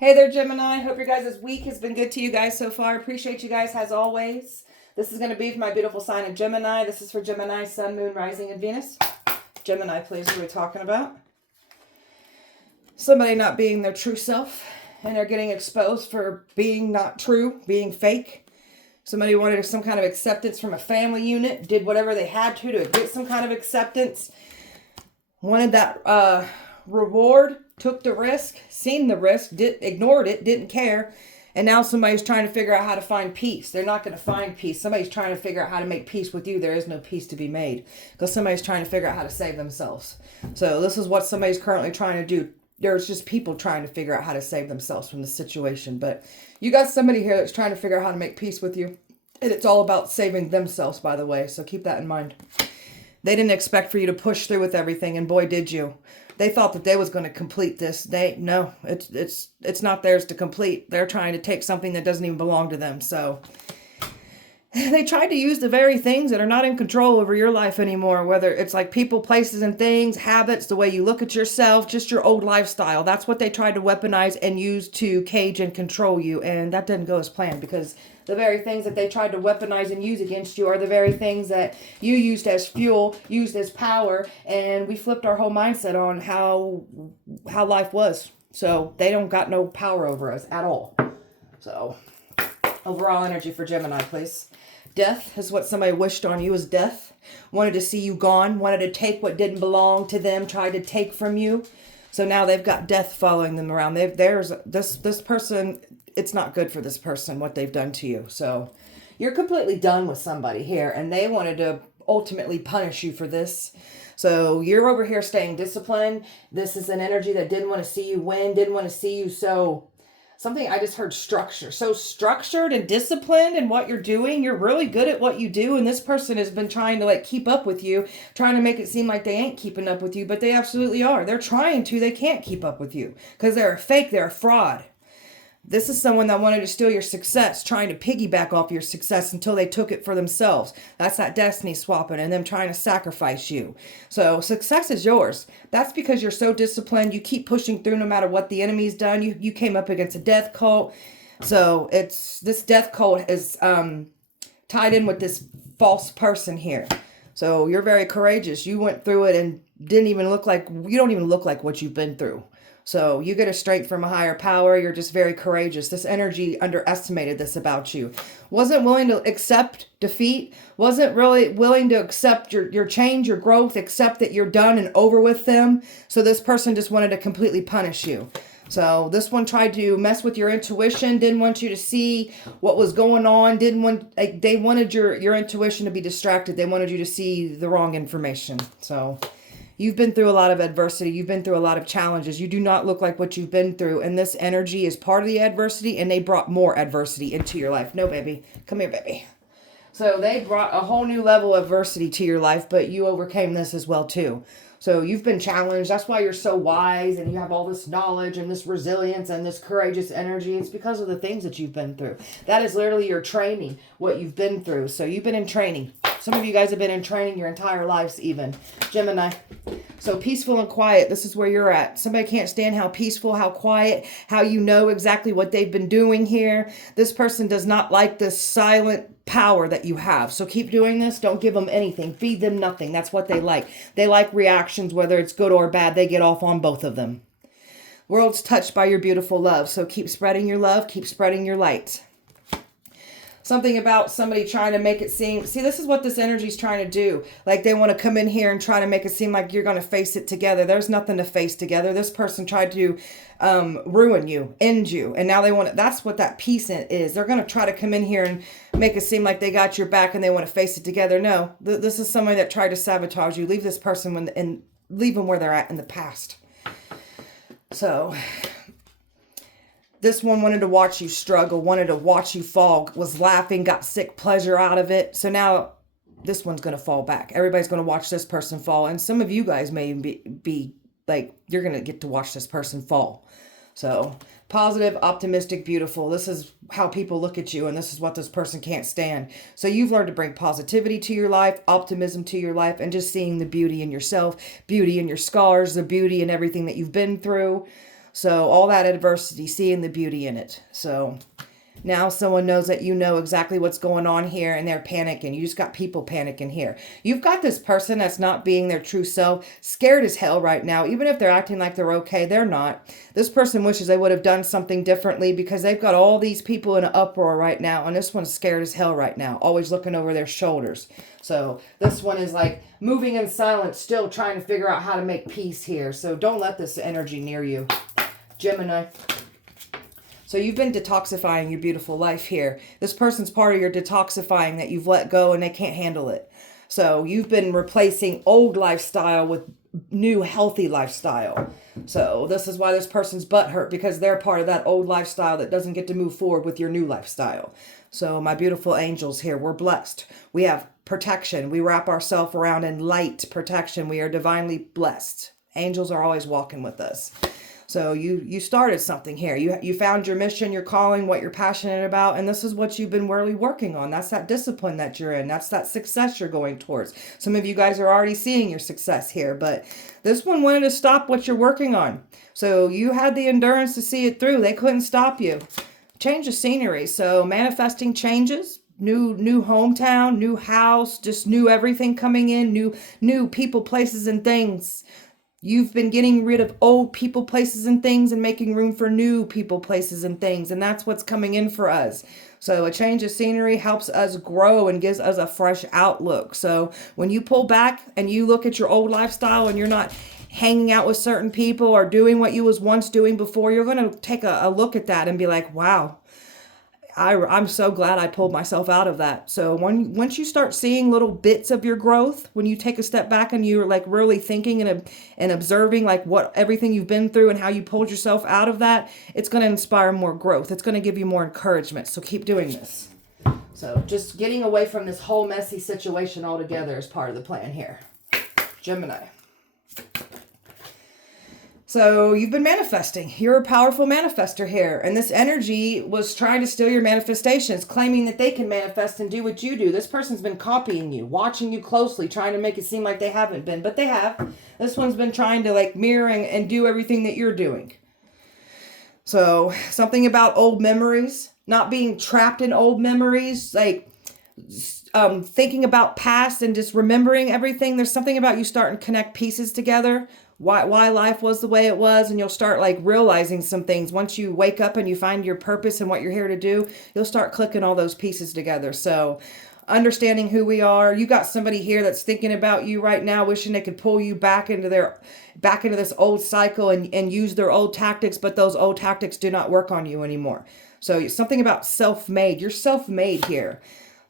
Hey there, Gemini. Hope your guys' week has been good to you guys so far. Appreciate you guys as always. This is going to be for my beautiful sign of Gemini. This is for Gemini, Sun, Moon, Rising, and Venus. Gemini, please, what are we talking about? Somebody not being their true self, and they're getting exposed for being not true, being fake. Somebody wanted some kind of acceptance from a family unit, did whatever they had to get some kind of acceptance. Wanted that reward, took the risk, seen the risk, ignored it, didn't care, and now somebody's trying to figure out how to find peace. They're not going to find peace. Somebody's trying to figure out how to make peace with you. There is no peace to be made because somebody's trying to figure out how to save themselves. So this is what somebody's currently trying to do. There's just people trying to figure out how to save themselves from the situation. But you got somebody here that's trying to figure out how to make peace with you. And it's all about saving themselves, by the way. So keep that in mind. They didn't expect for you to push through with everything, and boy, did you. They thought that they was going to complete this. No, it's not theirs to complete. They're trying to take something that doesn't even belong to them. So they tried to use the very things that are not in control over your life anymore, whether it's like people, places, and things, habits, the way you look at yourself, just your old lifestyle. That's what they tried to weaponize and use to cage and control you, and that didn't go as planned because the very things that they tried to weaponize and use against you are the very things that you used as fuel, used as power, and we flipped our whole mindset on how life was. So they don't got no power over us at all. So overall energy for Gemini, please. Death is what somebody wished on you, is death. Wanted to see you gone, wanted to take what didn't belong to them, tried to take from you. So now they've got death following them around. There's this person, it's not good for this person, what they've done to you. So you're completely done with somebody here, and they wanted to ultimately punish you for this. So you're over here staying disciplined. This is an energy that didn't want to see you win, didn't want to see you something I just heard structure. So structured and disciplined in what you're doing. You're really good at what you do. And this person has been trying to keep up with you, trying to make it seem like they ain't keeping up with you, but they absolutely are. They're trying to. They can't keep up with you because they're a fake. They're a fraud. This is someone that wanted to steal your success, trying to piggyback off your success until they took it for themselves. That's that destiny swapping and them trying to sacrifice you. So success is yours. That's because you're so disciplined. You keep pushing through no matter what the enemy's done. You came up against a death cult. So this death cult is tied in with this false person here. So you're very courageous. You went through it and you don't even look like what you've been through. So you get a strength from a higher power. You're just very courageous. This energy underestimated this about you. Wasn't willing to accept defeat. Wasn't really willing to accept your change, your growth, accept that you're done and over with them. So this person just wanted to completely punish you. So this one tried to mess with your intuition, didn't want you to see what was going on, they wanted your intuition to be distracted. They wanted you to see the wrong information. So you've been through a lot of adversity. You've been through a lot of challenges. You do not look like what you've been through. And this energy is part of the adversity, and they brought more adversity into your life. No, baby. Come here, baby. So they brought a whole new level of adversity to your life, but you overcame this as well, too. So you've been challenged. That's why you're so wise and you have all this knowledge and this resilience and this courageous energy. It's because of the things that you've been through. That is literally your training, what you've been through. So you've been in training. Some of you guys have been in training your entire lives even. Gemini. So peaceful and quiet, this is where you're at. Somebody can't stand how peaceful, how quiet, how you know exactly what they've been doing here. This person does not like this silent power that you have. So keep doing this. Don't give them anything. Feed them nothing. That's what they like. They like reactions, whether it's good or bad. They get off on both of them. World's touched by your beautiful love. So keep spreading your love. Keep spreading your light. Something about somebody trying to make it seem, see, this is what this energy is trying to do. Like they want to come in here and try to make it seem like you're going to face it together. There's nothing to face together. This person tried to ruin you, end you. And now they want to, that's what that peace is. They're going to try to come in here and make it seem like they got your back and they want to face it together. No, this is somebody that tried to sabotage you. Leave this person and leave them where they're at in the past. So this one wanted to watch you struggle, wanted to watch you fall, was laughing, got sick pleasure out of it. So now this one's going to fall back. Everybody's going to watch this person fall. And some of you guys may be like, you're going to get to watch this person fall. So positive, optimistic, beautiful. This is how people look at you, and this is what this person can't stand. So you've learned to bring positivity to your life, optimism to your life, and just seeing the beauty in yourself, beauty in your scars, the beauty in everything that you've been through. So all that adversity, seeing the beauty in it. So now someone knows that you know exactly what's going on here and they're panicking. You just got people panicking here. You've got this person that's not being their true self, scared as hell right now. Even if they're acting like they're okay, they're not. This person wishes they would have done something differently because they've got all these people in an uproar right now. And this one's scared as hell right now, always looking over their shoulders. So this one is like moving in silence, still trying to figure out how to make peace here. So don't let this energy near you. Gemini. So you've been detoxifying your beautiful life here. This person's part of your detoxifying that you've let go and they can't handle it. So you've been replacing old lifestyle with new healthy lifestyle. So this is why this person's butt hurt, because they're part of that old lifestyle that doesn't get to move forward with your new lifestyle. So my beautiful angels here, we're blessed. We have protection. We wrap ourselves around in light protection. We are divinely blessed. Angels are always walking with us. So you started something here. You found your mission, your calling, what you're passionate about, and this is what you've been really working on. That's that discipline that you're in. That's that success you're going towards. Some of you guys are already seeing your success here, but this one wanted to stop what you're working on. So you had the endurance to see it through. They couldn't stop you. Change of scenery. So manifesting changes. New hometown, new house, just new everything coming in, new people, places, and things. You've been getting rid of old people, places, and things and making room for new people, places, and things. And that's what's coming in for us. So a change of scenery helps us grow and gives us a fresh outlook. So when you pull back and you look at your old lifestyle and you're not hanging out with certain people or doing what you was once doing before, you're going to take a look at that and be like, wow. I'm so glad I pulled myself out of that. So once you start seeing little bits of your growth, when you take a step back and you're like really thinking and observing like what everything you've been through and how you pulled yourself out of that, it's going to inspire more growth. It's going to give you more encouragement. So keep doing this. So just getting away from this whole messy situation altogether is part of the plan here. Gemini. So you've been manifesting. You're a powerful manifester here. And this energy was trying to steal your manifestations, claiming that they can manifest and do what you do. This person's been copying you, watching you closely, trying to make it seem like they haven't been, but they have. This one's been trying to like mirror and do everything that you're doing. So something about old memories, not being trapped in old memories, like thinking about past and just remembering everything. There's something about you starting to connect pieces together. Why life was the way it was, and you'll start like realizing some things. Once you wake up and you find your purpose and what you're here to do, you'll start clicking all those pieces together. So understanding who we are. You got somebody here that's thinking about you right now, wishing they could pull you back into this old cycle and use their old tactics, but those old tactics do not work on you anymore. So something about self-made. You're self-made here.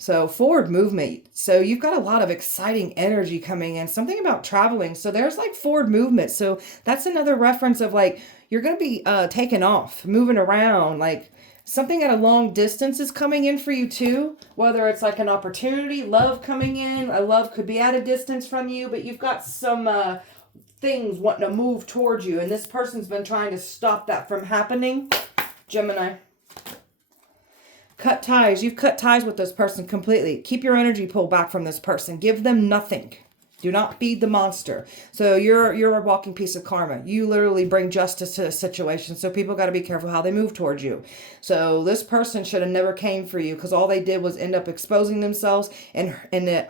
So forward movement. So you've got a lot of exciting energy coming in. Something about traveling. So there's like forward movement. So that's another reference of like, you're going to be taking off, moving around. Like something at a long distance is coming in for you too. Whether it's like an opportunity, love coming in. A love could be at a distance from you, but you've got some things wanting to move towards you. And this person's been trying to stop that from happening. Gemini. Cut ties. You've cut ties with this person completely. Keep your energy pulled back from this person. Give them nothing. Do not feed the monster. So you're a walking piece of karma. You literally bring justice to the situation. So people got to be careful how they move towards you. So this person should have never came for you because all they did was end up exposing themselves and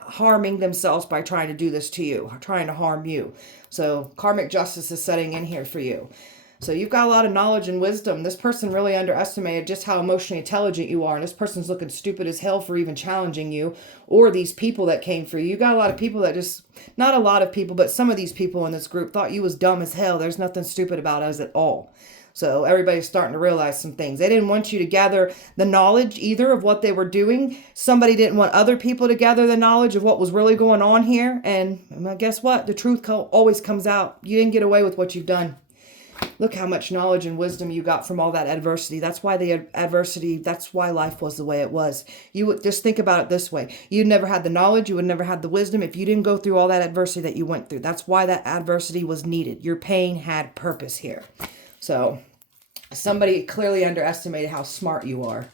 harming themselves by trying to do this to you, trying to harm you. So karmic justice is setting in here for you. So you've got a lot of knowledge and wisdom. This person really underestimated just how emotionally intelligent you are. And this person's looking stupid as hell for even challenging you or these people that came for you. You got a lot of people that just, not a lot of people, but some of these people in this group thought you was dumb as hell. There's nothing stupid about us at all. So everybody's starting to realize some things. They didn't want you to gather the knowledge either of what they were doing. Somebody didn't want other people to gather the knowledge of what was really going on here. And guess what? The truth always comes out. You didn't get away with what you've done. Look how much knowledge and wisdom you got from all that adversity. That's why that's why life was the way it was. You would just think about it this way. You never had the knowledge. You would never had the wisdom if you didn't go through all that adversity that you went through. That's why that adversity was needed. Your pain had purpose here. So somebody clearly underestimated how smart you are.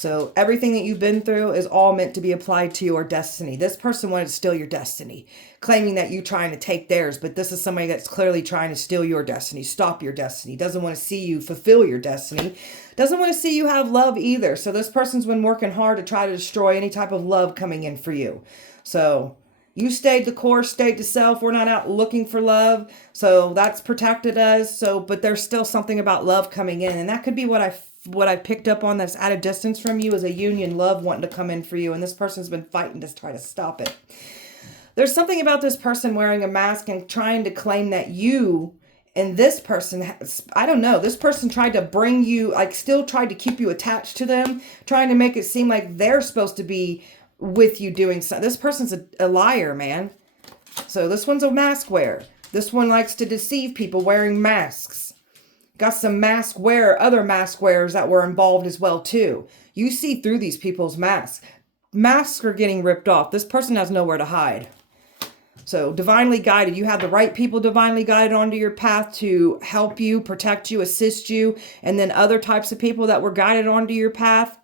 So everything that you've been through is all meant to be applied to your destiny. This person wanted to steal your destiny, claiming that you're trying to take theirs. But this is somebody that's clearly trying to steal your destiny, stop your destiny, doesn't want to see you fulfill your destiny, doesn't want to see you have love either. So this person's been working hard to try to destroy any type of love coming in for you. So you stayed the course, stayed to self. We're not out looking for love. So that's protected us. So, but there's still something about love coming in. And that could be what I picked up on that's at a distance from you is a union, love wanting to come in for you. And this person's been fighting to try to stop it. There's something about this person wearing a mask and trying to claim that you and this person, I don't know, this person tried to bring you, like still tried to keep you attached to them, trying to make it seem like they're supposed to be with you doing something. This person's a liar, man. So this one's a mask wearer. This one likes to deceive people wearing masks. Got some other mask wearers that were involved as well too. You see through these people's masks. Masks are getting ripped off. This person has nowhere to hide. So divinely guided. You have the right people divinely guided onto your path to help you, protect you, assist you. And then other types of people that were guided onto your path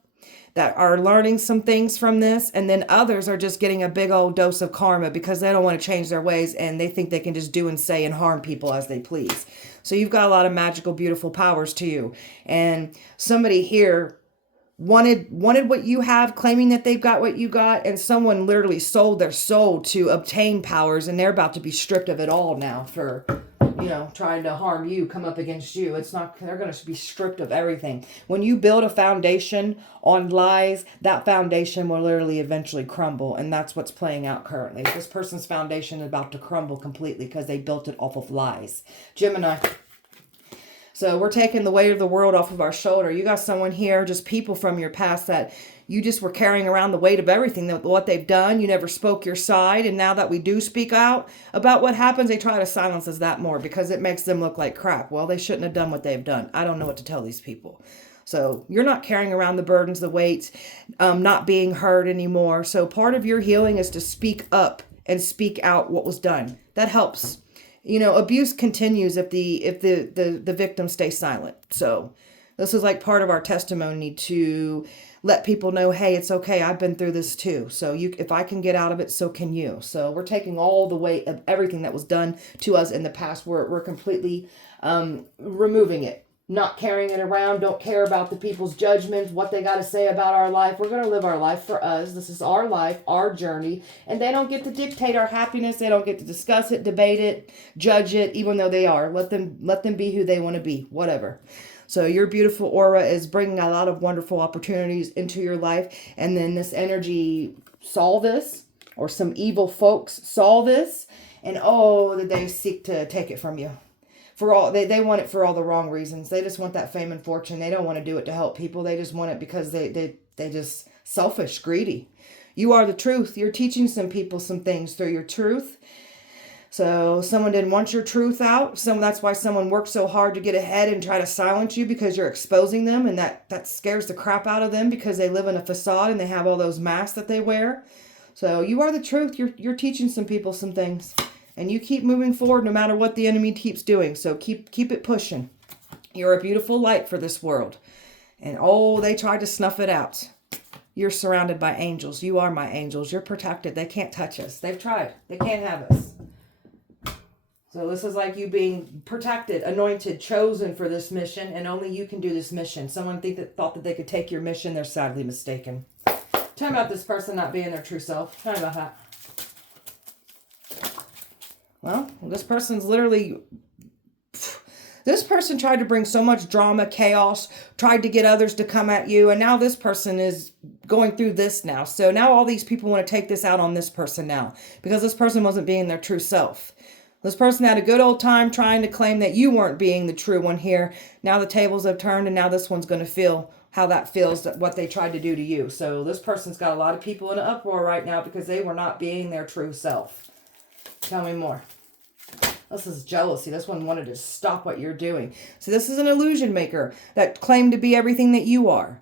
that are learning some things from this. And then others are just getting a big old dose of karma because they don't want to change their ways and they think they can just do and say and harm people as they please. So you've got a lot of magical, beautiful powers to you. And somebody here wanted what you have, claiming that they've got what you got, and someone literally sold their soul to obtain powers, and they're about to be stripped of it all now for, you know, trying to harm you, come up against you. It's not, they're going to be stripped of everything. When you build a foundation on lies, that foundation will literally eventually crumble, and that's what's playing out currently. This person's foundation is about to crumble completely because they built it off of lies. Gemini. So we're taking the weight of the world off of our shoulder. You got someone here, just people from your past that you just were carrying around the weight of everything, what they've done. You never spoke your side. And now that we do speak out about what happens, they try to silence us that more because it makes them look like crap. Well, they shouldn't have done what they've done. I don't know what to tell these people. So you're not carrying around the burdens, the weights, not being heard anymore. So part of your healing is to speak up and speak out what was done. That helps. You know, abuse continues if the victim stays silent. So this is like part of our testimony to let people know, hey, it's okay. I've been through this too. So if I can get out of it, so can you. So we're taking all the weight of everything that was done to us in the past. We're completely removing it. Not carrying it around, don't care about the people's judgments, what they got to say about our life. We're going to live our life for us. This is our life, our journey, and they don't get to dictate our happiness. They don't get to discuss it, debate it, judge it, even though they are. Let them be who they want to be, whatever. So your beautiful aura is bringing a lot of wonderful opportunities into your life, and then this energy saw this, or some evil folks saw this, and oh, did they seek to take it from you. For all they want it for all the wrong reasons. They just want that fame and fortune. They don't want to do it to help people. They just want it because they just selfish, greedy. You are the truth. You're teaching some people some things through your truth. So someone didn't want your truth out. That's why someone worked so hard to get ahead and try to silence you because you're exposing them, and that scares the crap out of them because they live in a facade and they have all those masks that they wear. So you are the truth. You're teaching some people some things. And you keep moving forward no matter what the enemy keeps doing. So keep it pushing. You're a beautiful light for this world. And oh, they tried to snuff it out. You're surrounded by angels. You are my angels. You're protected. They can't touch us. They've tried. They can't have us. So this is like you being protected, anointed, chosen for this mission. And only you can do this mission. Someone thought that they could take your mission. They're sadly mistaken. Tell me about this person not being their true self. Tell me about that. Well, this person's literally, this person tried to bring so much drama, chaos, tried to get others to come at you. And now this person is going through this now. So now all these people want to take this out on this person now because this person wasn't being their true self. This person had a good old time trying to claim that you weren't being the true one here. Now the tables have turned and now this one's going to feel how that feels, what they tried to do to you. So this person's got a lot of people in an uproar right now because they were not being their true self. Tell me more. This is jealousy. This one wanted to stop what you're doing. So this is an illusion maker that claimed to be everything that you are.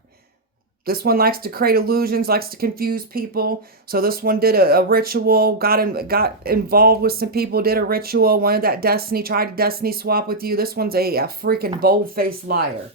This one likes to create illusions, likes to confuse people. So this one did a ritual, got involved with some people, did a ritual, wanted that destiny, tried to destiny swap with you. This one's a freaking bold-faced liar.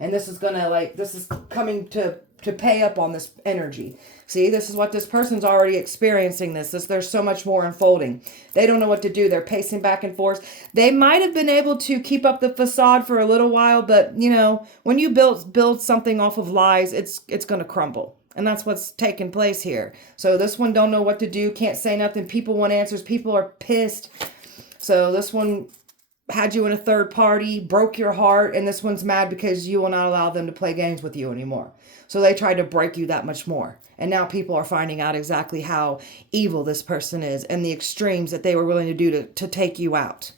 And this is coming to to pay up on this energy. See, this is what this person's already experiencing there's so much more unfolding. They don't know what to do. They're pacing back and forth. They might have been able to keep up the facade for a little while, but you know, when you build something off of lies, it's going to crumble. And that's what's taking place here. So this one don't know what to do, can't say nothing. People want answers. People are pissed. So this one had you in a third party, broke your heart, and this one's mad because you will not allow them to play games with you anymore. So they tried to break you that much more. And now people are finding out exactly how evil this person is and the extremes that they were willing to do to take you out.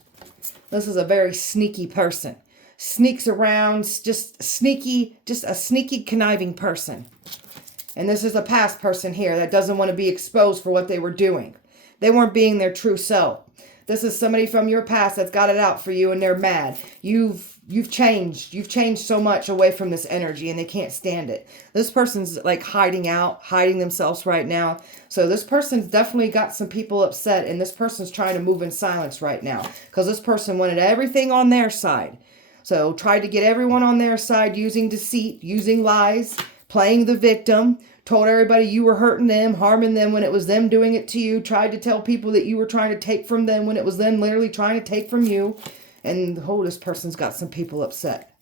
This is a very sneaky person. Sneaks around, just a sneaky, conniving person. And this is a past person here that doesn't want to be exposed for what they were doing. They weren't being their true self. This is somebody from your past that's got it out for you and they're mad. You've changed. You've changed so much away from this energy and they can't stand it. This person's like hiding themselves right now. So this person's definitely got some people upset and this person's trying to move in silence right now because this person wanted everything on their side. So tried to get everyone on their side using deceit, using lies, playing the victim, told everybody you were hurting them, harming them when it was them doing it to you, tried to tell people that you were trying to take from them when it was them literally trying to take from you. And this person's got some people upset.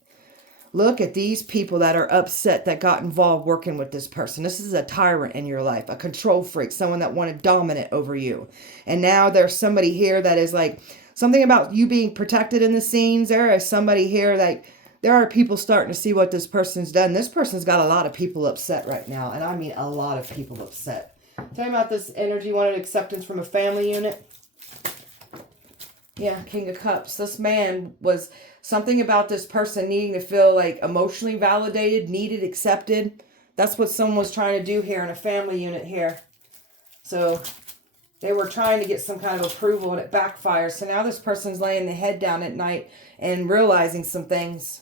Look at these people that are upset that got involved working with this person. This is a tyrant in your life, a control freak, someone that wanted dominant over you. And now there's somebody here that is like, something about you being protected in the scenes. There is somebody here that there are people starting to see what this person's done. This person's got a lot of people upset right now. And I mean a lot of people upset. Talking about this energy wanted acceptance from a family unit. Yeah, King of Cups. This man was something about this person needing to feel like emotionally validated, needed, accepted. That's what someone was trying to do here in a family unit here. So they were trying to get some kind of approval and it backfires. So now this person's laying the head down at night and realizing some things.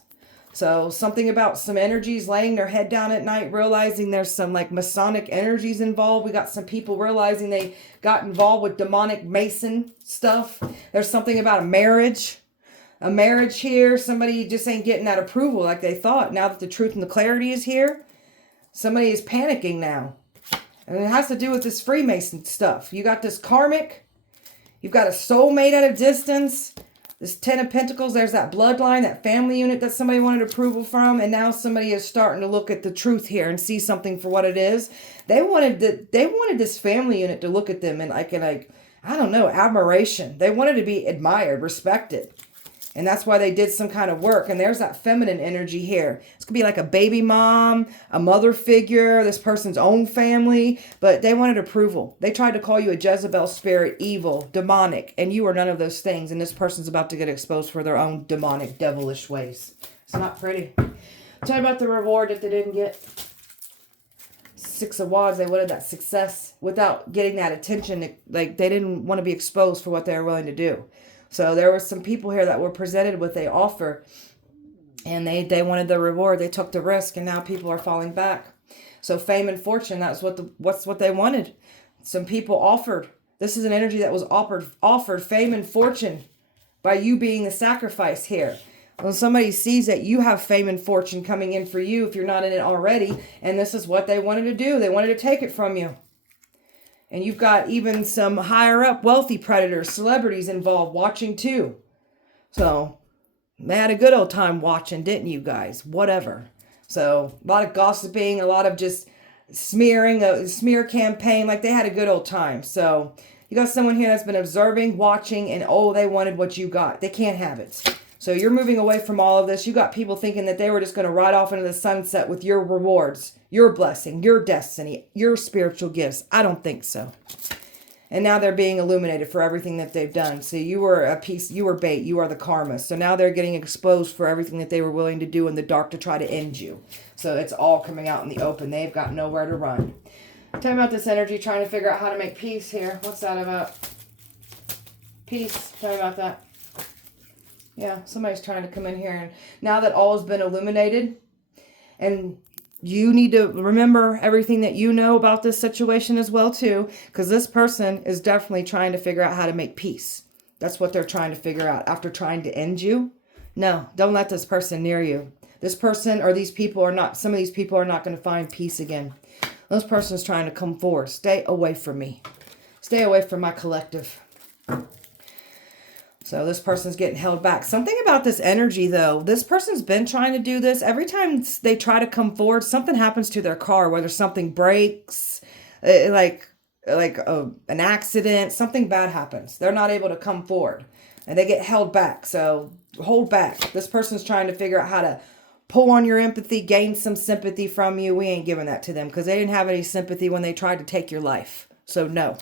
So something about some energies laying their head down at night, realizing there's some like Masonic energies involved. We got some people realizing they got involved with demonic Mason stuff. There's something about a marriage here. Somebody just ain't getting that approval like they thought. Now that the truth and the clarity is here, somebody is panicking now. And it has to do with this Freemason stuff. You got this Karmic. You've got a soulmate at a distance. This 10 of Pentacles, there's that bloodline, that family unit that somebody wanted approval from. And now somebody is starting to look at the truth here and see something for what it is. They wanted this family unit to look at them and like I don't know, admiration. They wanted to be admired, respected. And that's why they did some kind of work. And there's that feminine energy here. It's going to be like a baby mom, a mother figure, this person's own family. But they wanted approval. They tried to call you a Jezebel spirit, evil, demonic. And you are none of those things. And this person's about to get exposed for their own demonic, devilish ways. It's not pretty. Tell me about the reward that they didn't get. 6 of Wands, they wanted that success without getting that attention. Like they didn't want to be exposed for what they were willing to do. So there were some people here that were presented with an offer and they wanted the reward. They took the risk and now people are falling back. So fame and fortune, that's what they wanted. Some people offered. This is an energy that was offered fame and fortune by you being the sacrifice here. When somebody sees that you have fame and fortune coming in for you if you're not in it already, and this is what they wanted to do. They wanted to take it from you. And you've got even some higher up wealthy predators, celebrities involved watching too. So they had a good old time watching, didn't you guys? Whatever. So a lot of gossiping, a lot of just smearing, a smear campaign. Like they had a good old time. So you got someone here that's been observing, watching, and oh, they wanted what you got. They can't have it. So you're moving away from all of this. You got people thinking that they were just going to ride off into the sunset with your rewards, your blessing, your destiny, your spiritual gifts. I don't think so. And now they're being illuminated for everything that they've done. So you were a piece, you were bait, you are the karma. So now they're getting exposed for everything that they were willing to do in the dark to try to end you. So it's all coming out in the open. They've got nowhere to run. Tell me about this energy, trying to figure out how to make peace here. What's that about? Peace. Tell me about that. Yeah, somebody's trying to come in here. And now that all has been illuminated, and you need to remember everything that you know about this situation as well, too. Because this person is definitely trying to figure out how to make peace. That's what they're trying to figure out. After trying to end you, no, don't let this person near you. This person or these people are not, some of these people are not going to find peace again. This person's trying to come forward. Stay away from me. Stay away from my collective. So this person's getting held back. Something about this energy, though. This person's been trying to do this. Every time they try to come forward, something happens to their car, whether something breaks, like an accident, something bad happens. They're not able to come forward and they get held back. So hold back. This person's trying to figure out how to pull on your empathy, gain some sympathy from you. We ain't giving that to them because they didn't have any sympathy when they tried to take your life. So no.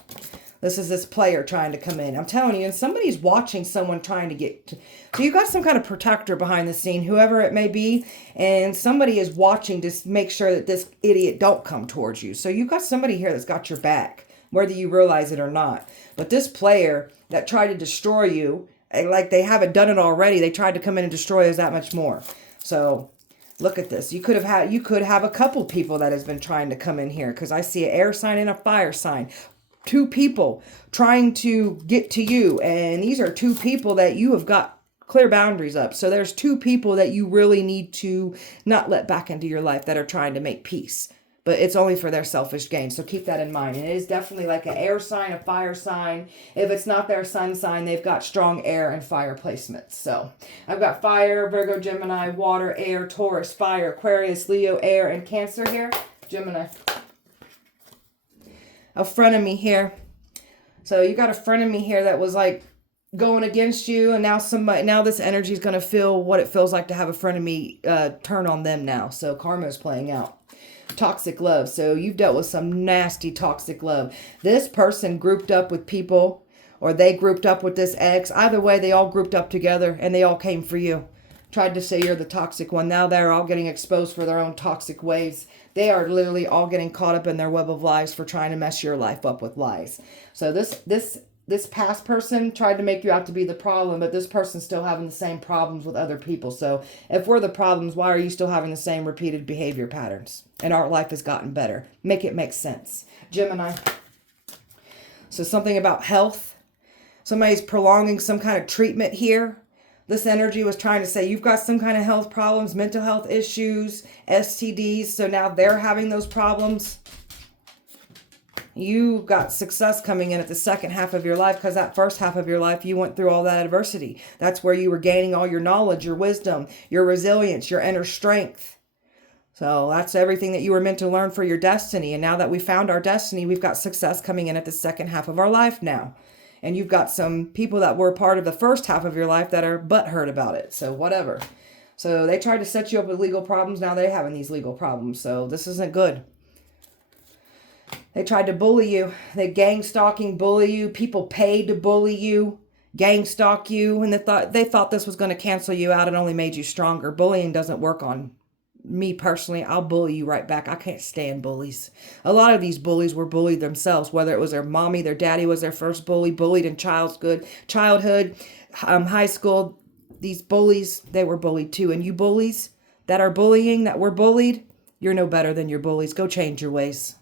This is this player trying to come in. I'm telling you, and somebody's watching someone trying to get to, so you got some kind of protector behind the scene, whoever it may be, and somebody is watching to make sure that this idiot don't come towards you. So you got somebody here that's got your back, whether you realize it or not. But this player that tried to destroy you, like they haven't done it already, they tried to come in and destroy us that much more. So look at this. You could have a couple people that has been trying to come in here because I see an air sign and a fire sign. Two people trying to get to you. And these are two people that you have got clear boundaries up. So there's two people that you really need to not let back into your life that are trying to make peace. But it's only for their selfish gain. So keep that in mind. And it is definitely like an air sign, a fire sign. If it's not their sun sign, they've got strong air and fire placements. So I've got fire, Virgo, Gemini, water, air, Taurus, fire, Aquarius, Leo, air, and Cancer here. Gemini. A frenemy here. So you got a frenemy here that was like going against you, and now this energy is going to feel what it feels like to have a frenemy turn on them now. So karma is playing out. Toxic love. So you've dealt with some nasty toxic love. This person grouped up with people, or they grouped up with this ex. Either way, they all grouped up together and they all came for you. Tried to say you're the toxic one. Now they're all getting exposed for their own toxic ways. They are literally all getting caught up in their web of lies for trying to mess your life up with lies. So this past person tried to make you out to be the problem, but this person's still having the same problems with other people. So if we're the problems, why are you still having the same repeated behavior patterns? And our life has gotten better. Make it make sense. Gemini. So something about health. Somebody's prolonging some kind of treatment here. This energy was trying to say you've got some kind of health problems, mental health issues, STDs. So now they're having those problems. You got success coming in at the second half of your life because that first half of your life, you went through all that adversity. That's where you were gaining all your knowledge, your wisdom, your resilience, your inner strength. So that's everything that you were meant to learn for your destiny. And now that we found our destiny, we've got success coming in at the second half of our life now. And you've got some people that were part of the first half of your life that are butthurt about it. So whatever. So they tried to set you up with legal problems. Now they're having these legal problems. So this isn't good. They tried to bully you. They gang stalking, bully you. People paid to bully you, gang stalk you. And they thought this was going to cancel you out and only made you stronger. Bullying doesn't work on me personally. I'll bully you right back. I can't stand bullies. A lot of these bullies were bullied themselves, whether it was their mommy, their daddy was their first bully, bullied in childhood, high school. These bullies, they were bullied too. And you bullies that are bullying, that were bullied, you're no better than your bullies. Go change your ways.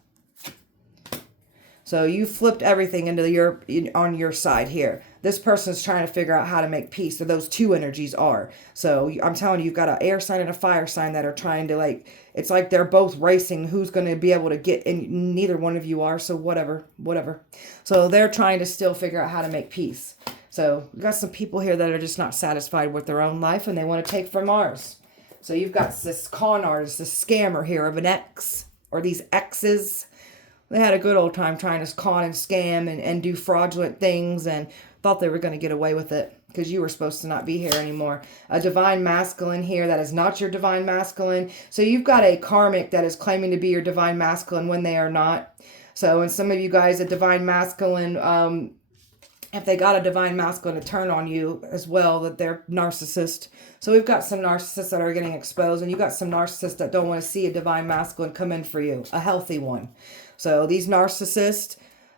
So you flipped everything on your side here. This person's trying to figure out how to make peace. So those two energies are. So I'm telling you, you've got an air sign and a fire sign that are trying to it's like they're both racing. Who's going to be able to get in? Neither one of you are. So whatever. So they're trying to still figure out how to make peace. So we've got some people here that are just not satisfied with their own life and they want to take from ours. So you've got this con artist, this scammer here of an ex, or these exes. They had a good old time trying to con and scam and do fraudulent things and thought they were going to get away with it because you were supposed to not be here anymore. A divine masculine here that is not your divine masculine. So you've got a karmic that is claiming to be your divine masculine when they are not. So, and some of you guys, a divine masculine, if they got a divine masculine to turn on you as well, that they're narcissist. So we've got some narcissists that are getting exposed, and you got some narcissists that don't want to see a divine masculine come in for you, a healthy one. So these narcissists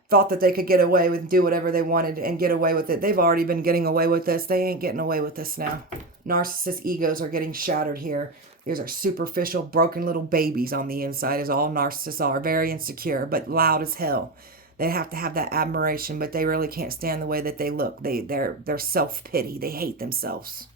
thought that they could get away with, do whatever they wanted and get away with it. They've already been getting away with this. They ain't getting away with this now. Narcissist egos are getting shattered here. These are superficial, broken little babies on the inside, as all narcissists are. Very insecure, but loud as hell. They have to have that admiration, but they really can't stand the way that they look. They're self-pity. They hate themselves.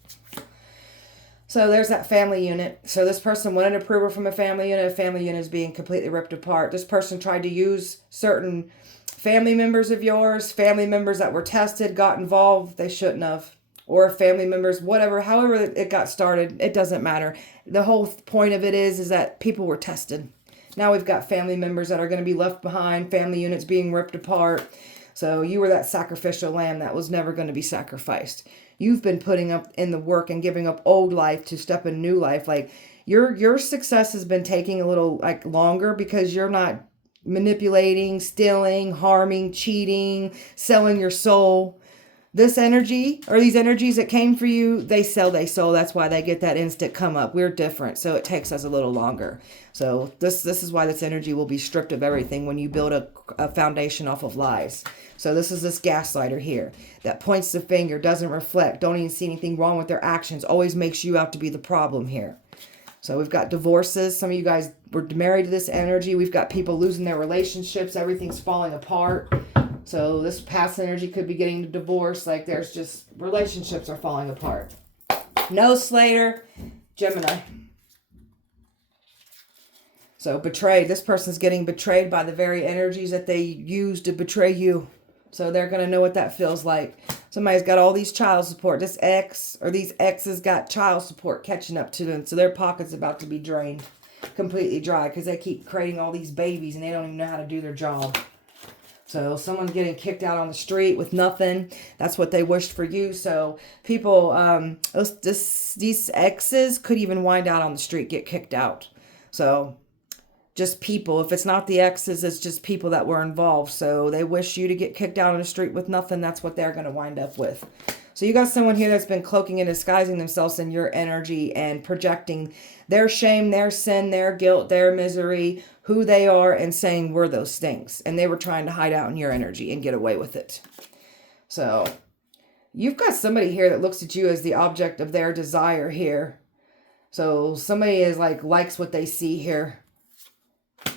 So there's that family unit. So this person wanted approval from a family unit. A family unit is being completely ripped apart. This person tried to use certain family members of yours, family members that were tested, got involved. They shouldn't have. Or family members, whatever, however it got started, it doesn't matter. The whole point of it is that people were tested. Now we've got family members that are going to be left behind, family units being ripped apart. So you were that sacrificial lamb that was never going to be sacrificed. You've been putting up in the work and giving up old life to step in new life. Like your success has been taking a little like longer because you're not manipulating, stealing, harming, cheating, selling your soul. This energy or these energies that came for you, they sell their soul. That's why they get that instant come up. We're different, so it takes us a little longer. So this is why this energy will be stripped of everything when you build a foundation off of lies. So this is this gaslighter here that points the finger, doesn't reflect, don't even see anything wrong with their actions, always makes you out to be the problem here. So we've got divorces. Some of you guys were married to this energy. We've got people losing their relationships. Everything's falling apart. So this past energy could be getting a divorce. Like there's just relationships are falling apart. No Slater, Gemini. So betrayed. This person's getting betrayed by the very energies that they use to betray you. So they're going to know what that feels like. Somebody's got all these child support. This ex or these exes got child support catching up to them. So their pocket's about to be drained, completely dry because they keep creating all these babies and they don't even know how to do their job. So someone's getting kicked out on the street with nothing. That's what they wished for you. So people, these exes could even wind out on the street, get kicked out. So just people. If it's not the exes, it's just people that were involved. So they wish you to get kicked out on the street with nothing. That's what they're going to wind up with. So you got someone here that's been cloaking and disguising themselves in your energy and projecting their shame, their sin, their guilt, their misery, who they are, and saying we're those things. And they were trying to hide out in your energy and get away with it. So you've got somebody here that looks at you as the object of their desire here. So somebody is likes what they see here.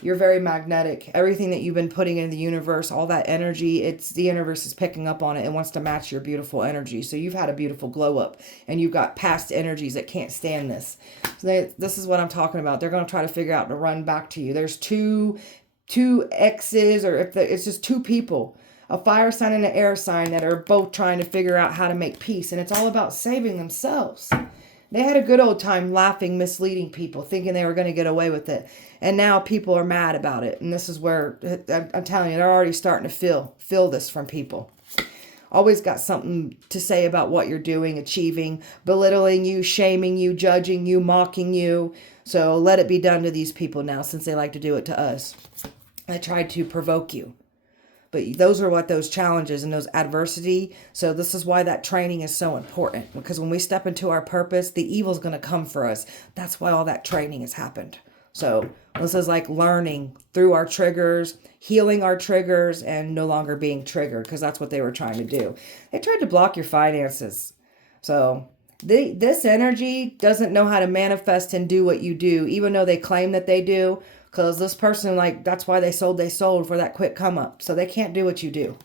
You're very magnetic. Everything that you've been putting in the universe, all that energy, the universe is picking up on it and wants to match your beautiful energy. So you've had a beautiful glow up and you've got past energies that can't stand this. So this is what I'm talking about. They're going to try to figure out to run back to you. There's two exes, or it's just two people, a fire sign and an air sign, that are both trying to figure out how to make peace. And it's all about saving themselves. They had a good old time laughing, misleading people, thinking they were going to get away with it. And now people are mad about it. And this is where, I'm telling you, they're already starting to feel this from people. Always got something to say about what you're doing, achieving, belittling you, shaming you, judging you, mocking you. So let it be done to these people now, since they like to do it to us. I tried to provoke you. But those are what those challenges and those adversity. So this is why that training is so important. Because when we step into our purpose, the evil's going to come for us. That's why all that training has happened. So this is like learning through our triggers, healing our triggers, and no longer being triggered. Because that's what they were trying to do. They tried to block your finances. So this energy doesn't know how to manifest and do what you do. Even though they claim that they do. Because this person, that's why they sold for that quick come up. So they can't do what you do.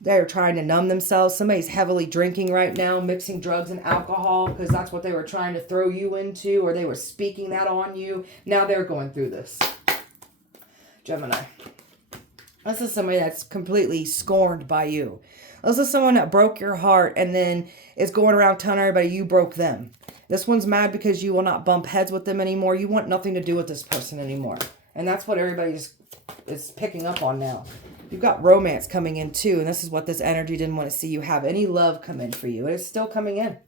They're trying to numb themselves. Somebody's heavily drinking right now, mixing drugs and alcohol, because that's what they were trying to throw you into, or they were speaking that on you. Now they're going through this. Gemini. This is somebody that's completely scorned by you. This is someone that broke your heart and then is going around telling everybody you broke them. This one's mad because you will not bump heads with them anymore. You want nothing to do with this person anymore. And that's what everybody is picking up on now. You've got romance coming in too. And this is what this energy didn't want to see you have any love come in for you. And it's still coming in.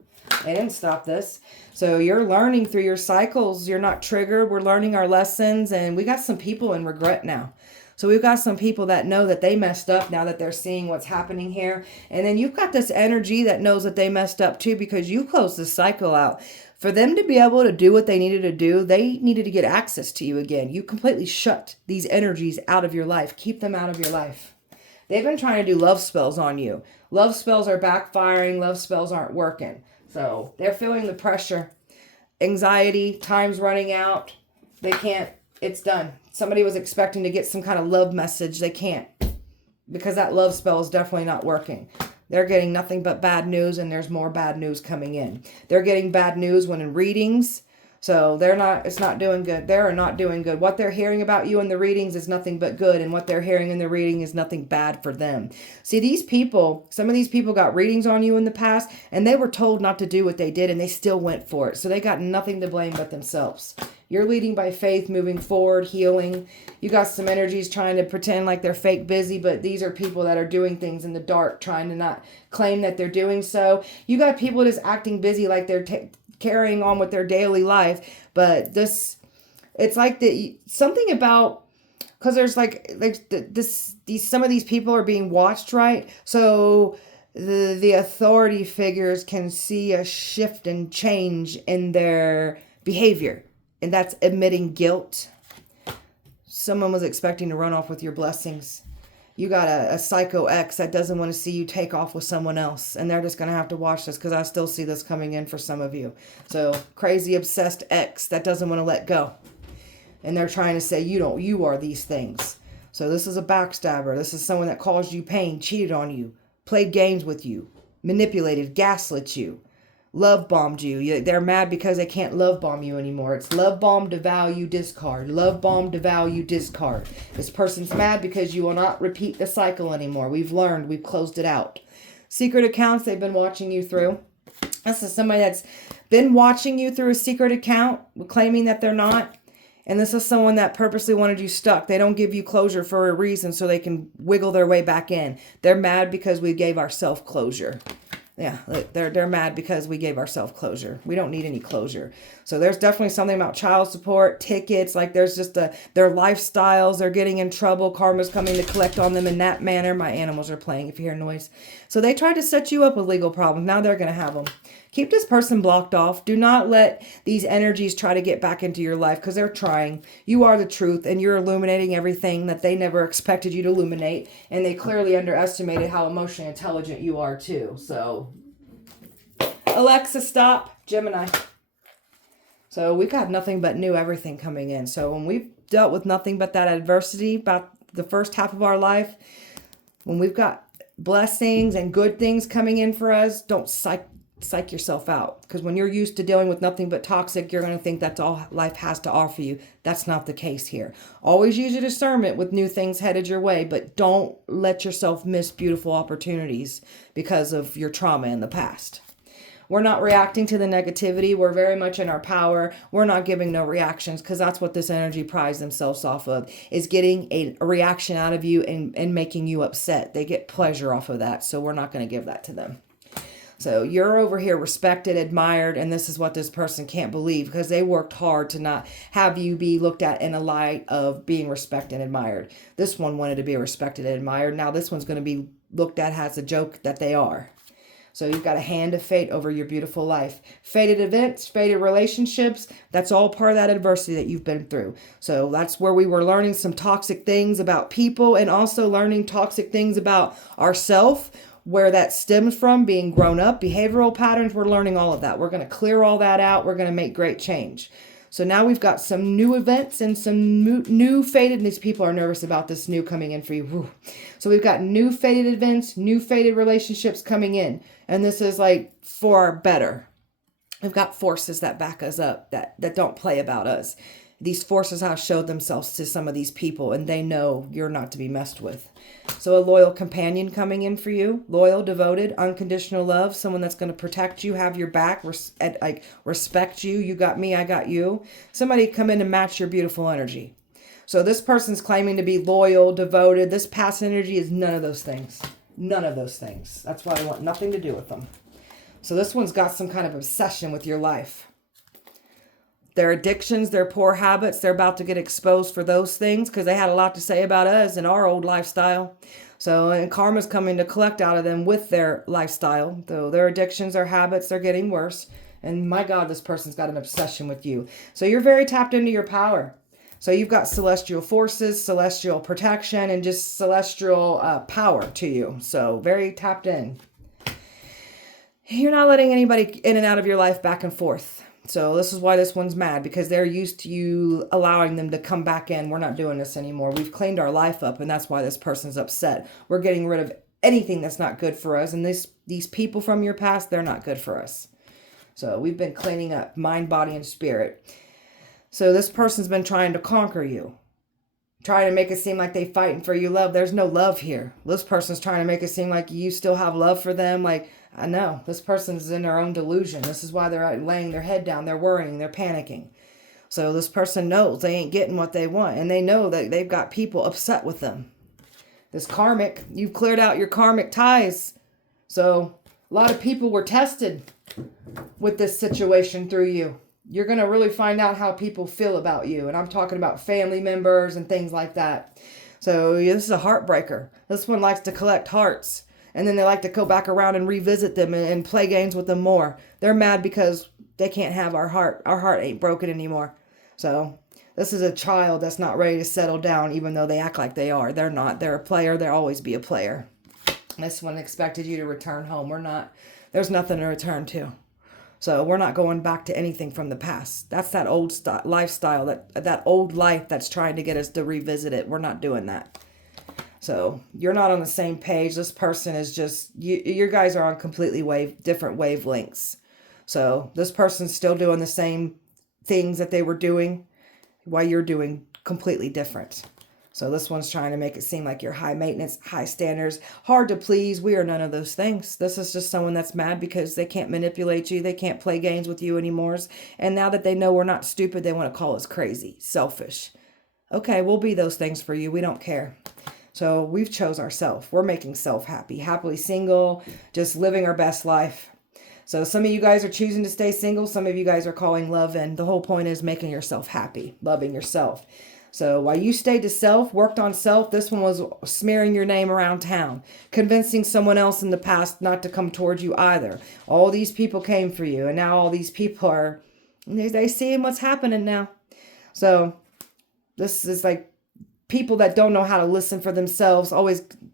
They didn't stop this. So you're learning through your cycles. You're not triggered. We're learning our lessons. And we got some people in regret now. So we've got some people that know that they messed up now that they're seeing what's happening here. And then you've got this energy that knows that they messed up too, because you closed the cycle out. For them to be able to do what they needed to do, they needed to get access to you again. You completely shut these energies out of your life. Keep them out of your life. They've been trying to do love spells on you. Love spells are backfiring. Love spells aren't working. So they're feeling the pressure. Anxiety, time's running out. They can't. It's done. Somebody was expecting to get some kind of love message. They can't. Because that love spell is definitely not working. They're getting nothing but bad news, and there's more bad news coming in. They're getting bad news when in readings. So it's not doing good. They're not doing good. What they're hearing about you in the readings is nothing but good. And what they're hearing in the reading is nothing bad for them. See, these people, some of these people got readings on you in the past, and they were told not to do what they did, and they still went for it. So they got nothing to blame but themselves. You're leading by faith, moving forward, healing. You got some energies trying to pretend like they're fake busy, but these are people that are doing things in the dark, trying to not claim that they're doing so. You got people just acting busy like they're carrying on with their daily life, but it's like something about, because there's like some of these people are being watched, right? So the authority figures can see a shift and change in their behavior, and that's admitting guilt. Someone was expecting to run off with your blessings. You got a psycho ex that doesn't want to see you take off with someone else. And they're just going to have to watch this, because I still see this coming in for some of you. So crazy obsessed ex that doesn't want to let go. And they're trying to say, you are these things. So this is a backstabber. This is someone that caused you pain, cheated on you, played games with you, manipulated, gaslit you, love bombed you. They're mad because they can't love bomb you anymore. It's love bomb, devalue, discard. Love bomb, devalue, discard. This person's mad because you will not repeat the cycle anymore. We've learned. We've closed it out. Secret accounts they've been watching you through. This is somebody that's been watching you through a secret account, claiming that they're not. And this is someone that purposely wanted you stuck. They don't give you closure for a reason so they can wiggle their way back in. They're mad because we gave ourselves closure. Yeah, they're mad because we gave ourselves closure. We don't need any closure. So there's definitely something about child support, tickets, like there's just their lifestyles, they're getting in trouble. Karma's coming to collect on them in that manner. My animals are playing if you hear noise. So they tried to set you up with legal problems. Now they're going to have them. Keep this person blocked off. Do not let these energies try to get back into your life, because they're trying. You are the truth, and you're illuminating everything that they never expected you to illuminate. And they clearly underestimated how emotionally intelligent you are too. So Alexa, stop. Gemini. So we got nothing but new everything coming in. So when we've dealt with nothing but that adversity about the first half of our life, when we've got blessings and good things coming in for us, don't psych yourself out. Because when you're used to dealing with nothing but toxic, you're going to think that's all life has to offer you. That's not the case here. Always use your discernment with new things headed your way, but don't let yourself miss beautiful opportunities because of your trauma in the past. We're not reacting to the negativity. We're very much in our power. We're not giving no reactions, because that's what this energy prides themselves off of, is getting a reaction out of you and making you upset. They get pleasure off of that. So we're not going to give that to them. So you're over here respected, admired, and this is what this person can't believe, because they worked hard to not have you be looked at in a light of being respected and admired. This one wanted to be respected and admired. Now this one's going to be looked at as a joke that they are. So you've got a hand of fate over your beautiful life. Fated events, fated relationships, that's all part of that adversity that you've been through. So that's where we were learning some toxic things about people, and also learning toxic things about ourselves, where that stems from, being grown up, behavioral patterns. We're learning all of that. We're going to clear all that out. We're going to make great change. So now we've got some new events and some new fated, and these people are nervous about this new coming in for you. Whew. So we've got new fated events, new fated relationships coming in. And this is like for our better. We've got forces that back us up, that don't play about us. These forces have showed themselves to some of these people, and they know you're not to be messed with. So a loyal companion coming in for you. Loyal, devoted, unconditional love. Someone that's going to protect you, have your back, respect you. You got me, I got you. Somebody come in and match your beautiful energy. So this person's claiming to be loyal, devoted. This past energy is none of those things. None of those things. That's why I want nothing to do with them. So this one's got some kind of obsession with your life. Their addictions, their poor habits, they're about to get exposed for those things, because they had a lot to say about us and our old lifestyle. So, and karma's coming to collect out of them with their lifestyle. Though their addictions, their habits, they're getting worse. And my God, this person's got an obsession with you. So you're very tapped into your power. So you've got celestial forces, celestial protection, and just celestial power to you. So very tapped in. You're not letting anybody in and out of your life back and forth. So this is why this one's mad, because they're used to you allowing them to come back in. We're not doing this anymore. We've cleaned our life up, and that's why this person's upset. We're getting rid of anything that's not good for us. And these people from your past, they're not good for us. So we've been cleaning up mind, body, and spirit. So this person's been trying to conquer you. Trying to make it seem like they fighting for your love. There's no love here. This person's trying to make it seem like you still have love for them. Like, I know, this person's in their own delusion. This is why they're laying their head down. They're worrying. They're panicking. So this person knows they ain't getting what they want. And they know that they've got people upset with them. This karmic, you've cleared out your karmic ties. So a lot of people were tested with this situation through you. You're going to really find out how people feel about you. And I'm talking about family members and things like that. So this is a heartbreaker. This one likes to collect hearts. And then they like to go back around and revisit them and play games with them more. They're mad because they can't have our heart. Our heart ain't broken anymore. So this is a child that's not ready to settle down, even though they act like they are. They're not. They're a player. They'll always be a player. This one expected you to return home. We're not. There's nothing to return to. So we're not going back to anything from the past. That's that old lifestyle, that old life that's trying to get us to revisit it. We're not doing that. So you're not on the same page. This person is just, you guys are on completely different wavelengths. So this person's still doing the same things that they were doing while you're doing completely different. So this one's trying to make it seem like you're high maintenance, high standards, hard to please. We are none of those things. This is just someone that's mad because they can't manipulate you. They can't play games with you anymore. And now that they know we're not stupid, they want to call us crazy, selfish. Okay, we'll be those things for you. We don't care. So we've chose ourselves. We're making self happy, happily single, just living our best life. So some of you guys are choosing to stay single. Some of you guys are calling love in. The whole point is making yourself happy, loving yourself. So while you stayed to self, worked on self, this one was smearing your name around town, convincing someone else in the past not to come towards you either. All these people came for you, and now all these people are, they seeing what's happening now. So this is like people that don't know how to listen for themselves.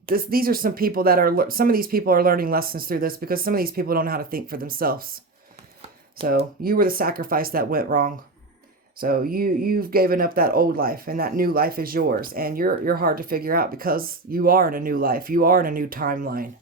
These are some people some of these people are learning lessons through this because some of these people don't know how to think for themselves. So you were the sacrifice that went wrong. So you've given up that old life, and that new life is yours. And you're hard to figure out because you are in a new life. You are in a new timeline.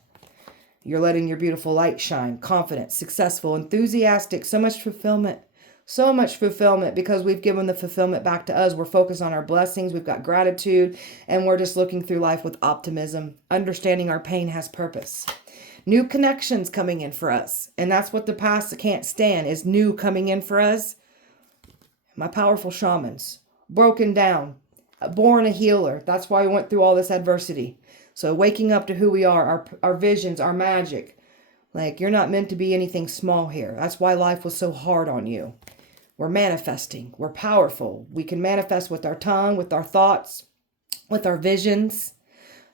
You're letting your beautiful light shine. Confident, successful, enthusiastic. So much fulfillment. So much fulfillment because we've given the fulfillment back to us. We're focused on our blessings. We've got gratitude. And we're just looking through life with optimism. Understanding our pain has purpose. New connections coming in for us. And that's what the past can't stand, is new coming in for us. My powerful shamans, broken down, born a healer. That's why we went through all this adversity. So waking up to who we are, our visions, our magic. Like, you're not meant to be anything small here. That's why life was so hard on you. We're manifesting. We're powerful. We can manifest with our tongue, with our thoughts, with our visions.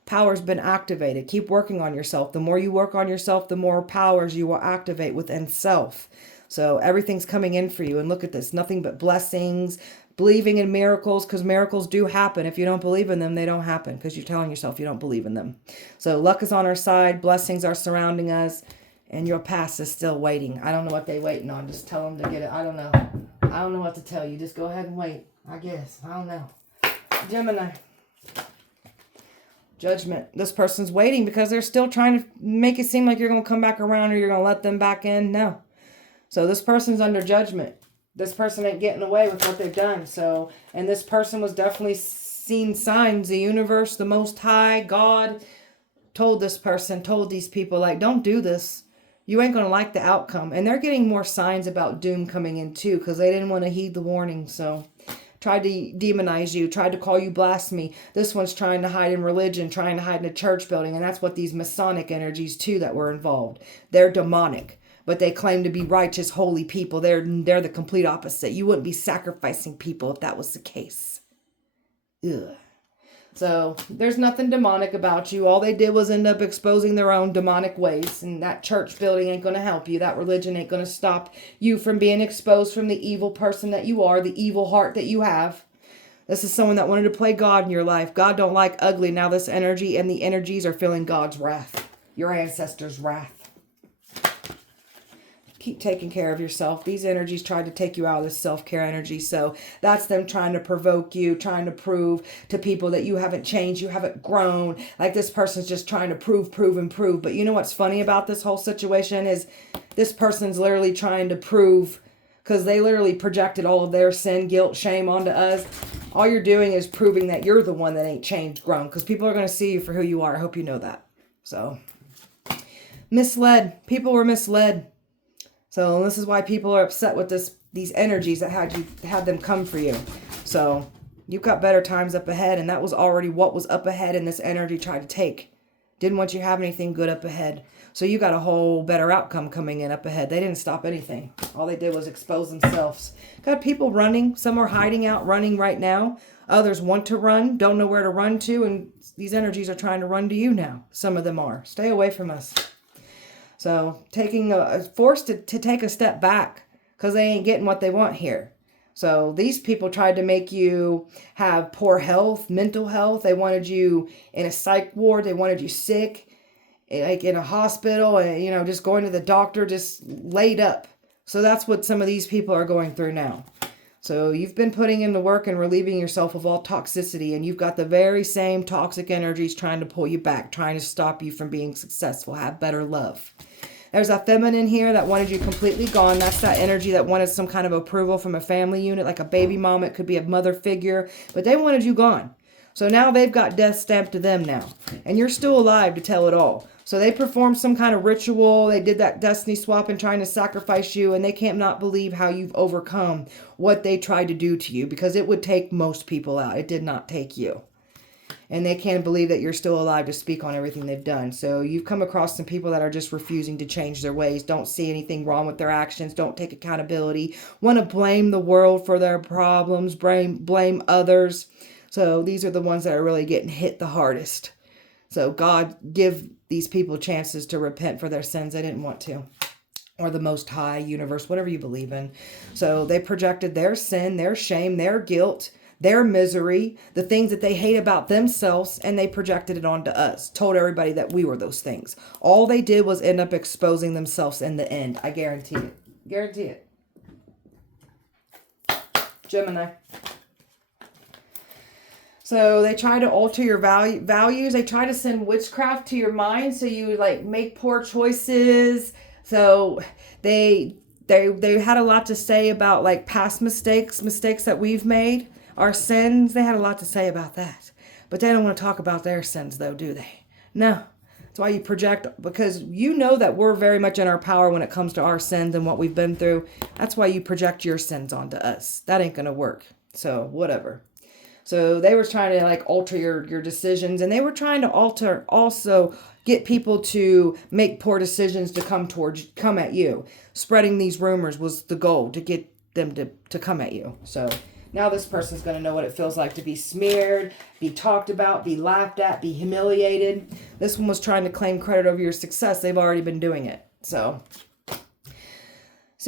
Power's been activated. Keep working on yourself. The more you work on yourself, the more powers you will activate within self. So everything's coming in for you. And look at this. Nothing but blessings. Believing in miracles, because miracles do happen. If you don't believe in them, they don't happen because you're telling yourself you don't believe in them. So luck is on our side. Blessings are surrounding us. And your past is still waiting. I don't know what they're waiting on. Just tell them to get it. I don't know. I don't know what to tell you. Just go ahead and wait. I guess. I don't know. Gemini. Judgment. This person's waiting because they're still trying to make it seem like you're going to come back around or you're going to let them back in. No. So this person's under judgment. This person ain't getting away with what they've done. So, and this person was definitely seen signs. The universe, the Most High, God told these people, like, don't do this. You ain't going to like the outcome. And they're getting more signs about doom coming in too because they didn't want to heed the warning. So tried to demonize you, tried to call you blasphemy. This one's trying to hide in religion, trying to hide in a church building. And that's what these Masonic energies too that were involved. They're demonic. But they claim to be righteous, holy people. They're the complete opposite. You wouldn't be sacrificing people if that was the case. Ugh. So there's nothing demonic about you. All they did was end up exposing their own demonic ways. And that church building ain't going to help you. That religion ain't going to stop you from being exposed from the evil person that you are, the evil heart that you have. This is someone that wanted to play God in your life. God don't like ugly. Now this energy and the energies are feeling God's wrath. Your ancestors' wrath. keep taking care of yourself. These energies tried to take you out of this self-care energy. So that's them trying to provoke you, trying to prove to people that you haven't changed, you haven't grown. Like this person's just trying to prove. But you know what's funny about this whole situation is this person's literally trying to prove, because they literally projected all of their sin, guilt, shame onto us. All you're doing is proving that you're the one that ain't changed, grown, because people are going to see you for who you are. I hope you know that. So, misled. People were misled. So this is why people are upset with these energies that had them come for you. So you've got better times up ahead, and that was already what was up ahead, and this energy tried to take. Didn't want you to have anything good up ahead. So you got a whole better outcome coming in up ahead. They didn't stop anything. All they did was expose themselves. Got people running. Some are hiding out, running right now. Others want to run, don't know where to run to, and these energies are trying to run to you now. Some of them are. Stay away from us. So forced to take a step back because they ain't getting what they want here. So these people tried to make you have poor health, mental health. They wanted you in a psych ward. They wanted you sick, like in a hospital, and just going to the doctor, just laid up. So that's what some of these people are going through now. So you've been putting in the work and relieving yourself of all toxicity, and you've got the very same toxic energies trying to pull you back, trying to stop you from being successful, have better love. There's a feminine here that wanted you completely gone. That's that energy that wanted some kind of approval from a family unit, like a baby mom. It could be a mother figure, but they wanted you gone. So now they've got death stamped to them now, and you're still alive to tell it all. So they performed some kind of ritual. They did that destiny swap and trying to sacrifice you, and they can't not believe how you've overcome what they tried to do to you, because it would take most people out. It did not take you. And they can't believe that you're still alive to speak on everything they've done. So you've come across some people that are just refusing to change their ways, don't see anything wrong with their actions, don't take accountability, want to blame the world for their problems, blame others. So these are the ones that are really getting hit the hardest. So God, give these people chances to repent for their sins they didn't want to. Or the Most High, universe, whatever you believe in. So they projected their sin, their shame, their guilt, their misery, the things that they hate about themselves, and they projected it onto us. Told everybody that we were those things. All they did was end up exposing themselves in the end. I guarantee it. Guarantee it. Gemini. So they try to alter your values. They try to send witchcraft to your mind so you make poor choices. So they had a lot to say about past mistakes that we've made, our sins. They had a lot to say about that. But they don't want to talk about their sins though, do they? No. That's why you project, because you know that we're very much in our power when it comes to our sins and what we've been through. That's why you project your sins onto us. That ain't going to work. So whatever. So they were trying to alter your decisions, and they were trying to also get people to make poor decisions to come at you. Spreading these rumors was the goal, to get them to come at you. So now this person's going to know what it feels like to be smeared, be talked about, be laughed at, be humiliated. This one was trying to claim credit over your success. They've already been doing it. So